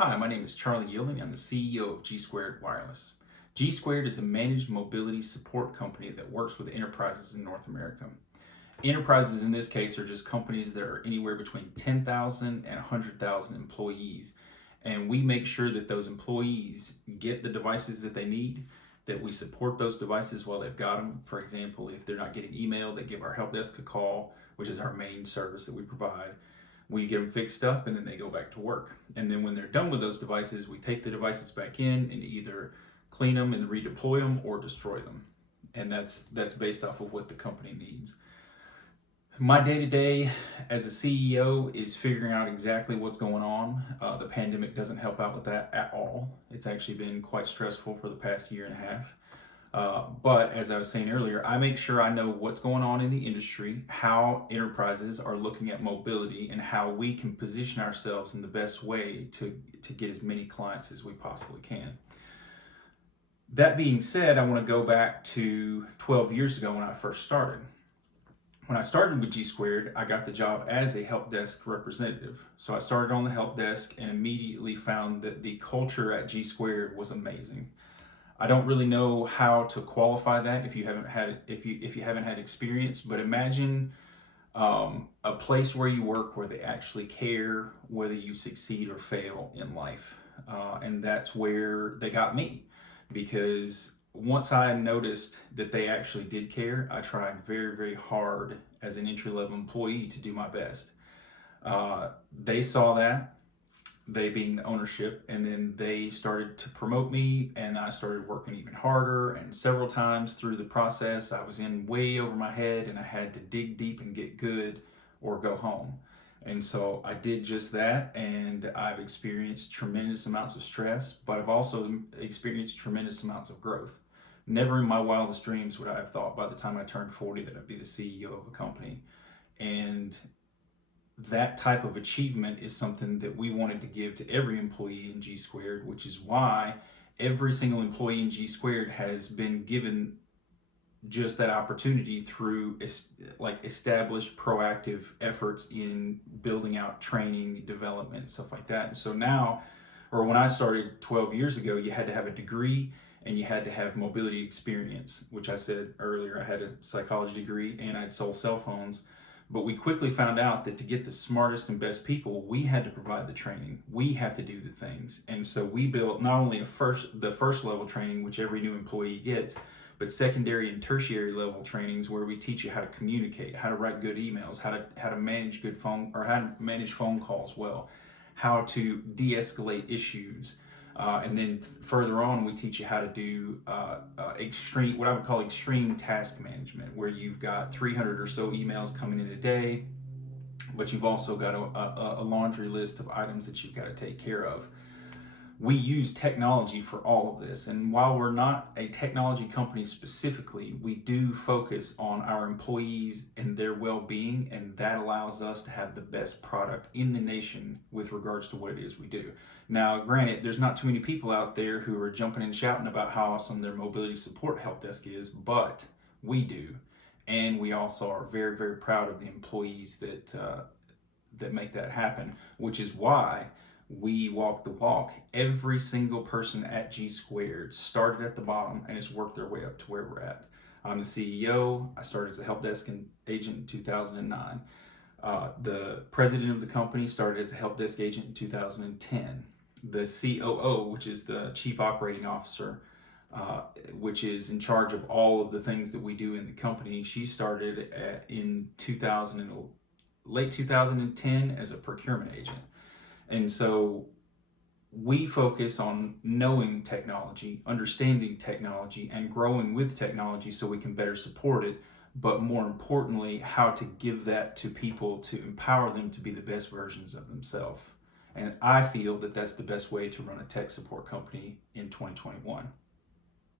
Hi, my name is Charlie Yielding. I'm the CEO of G Squared Wireless. G Squared is a managed mobility support company that works with enterprises in North America. Enterprises in this case are just companies that are anywhere between 10,000 and 100,000 employees. And we make sure that those employees get the devices that they need, that we support those devices while they've got them. For example, if they're not getting email, they give our help desk a call, which is our main service that we provide. We get them fixed up and then they go back to work. And then when they're done with those devices, we take the devices back in and either clean them and redeploy them or destroy them. And that's based off of what the company needs. My day to day as a CEO is figuring out exactly what's going on. The pandemic doesn't help out with that at all. It's actually been quite stressful for the past year and a half. But as I was saying earlier, I make sure I know what's going on in the industry, how enterprises are looking at mobility, and how we can position ourselves in the best way to get as many clients as we possibly can. That being said, I want to go back to 12 years ago when I first started. When I started with G Squared, I got the job as a help desk representative. So I started on the help desk and immediately found that the culture at G Squared was amazing. I don't really know how to qualify that if you haven't had experience, but imagine a place where you work where they actually care whether you succeed or fail in life, and that's where they got me, because once I noticed that they actually did care, I tried very, very hard as an entry-level employee to do my best. They saw that, they being the ownership, and then they started to promote me and I started working even harder, and several times through the process I was in way over my head and I had to dig deep and get good or go home. And so I did just that, and I've experienced tremendous amounts of stress, but I've also experienced tremendous amounts of growth. Never in my wildest dreams would I have thought by the time I turned 40 that I'd be the CEO of a company. And that type of achievement is something that we wanted to give to every employee in G Squared, which is why every single employee in G Squared has been given just that opportunity through established proactive efforts in building out training, development, stuff like that. And so now, or when I started 12 years ago, you had to have a degree and you had to have mobility experience, which I said earlier. I had a psychology degree and I'd sold cell phones. But we quickly found out that to get the smartest and best people, we had to provide the training. We have to do the things. And so we built not only the first level training, which every new employee gets, but secondary and tertiary level trainings where we teach you how to communicate, how to write good emails, how to manage good phone, or how to manage phone calls well, how to de-escalate issues. And then further on, we teach you how to do extreme, what I would call extreme task management, where you've got 300 or so emails coming in a day, but you've also got a laundry list of items that you've got to take care of. We use technology for all of this. And while we're not a technology company specifically, we do focus on our employees and their well-being, and that allows us to have the best product in the nation with regards to what it is we do. Now, granted, there's not too many people out there who are jumping and shouting about how awesome their mobility support help desk is, but we do. And we also are very, very proud of the employees that make that happen, which is why we walk the walk. Every single person at G Squared started at the bottom and has worked their way up to where we're at. I'm the CEO. I started as a help desk agent in 2009. The president of the company started as a help desk agent in 2010. The COO, which is the chief operating officer, which is in charge of all of the things that we do in the company, she started in late 2010 as a procurement agent. And so we focus on knowing technology, understanding technology, and growing with technology so we can better support it. But more importantly, how to give that to people to empower them to be the best versions of themselves. And I feel that that's the best way to run a tech support company in 2021.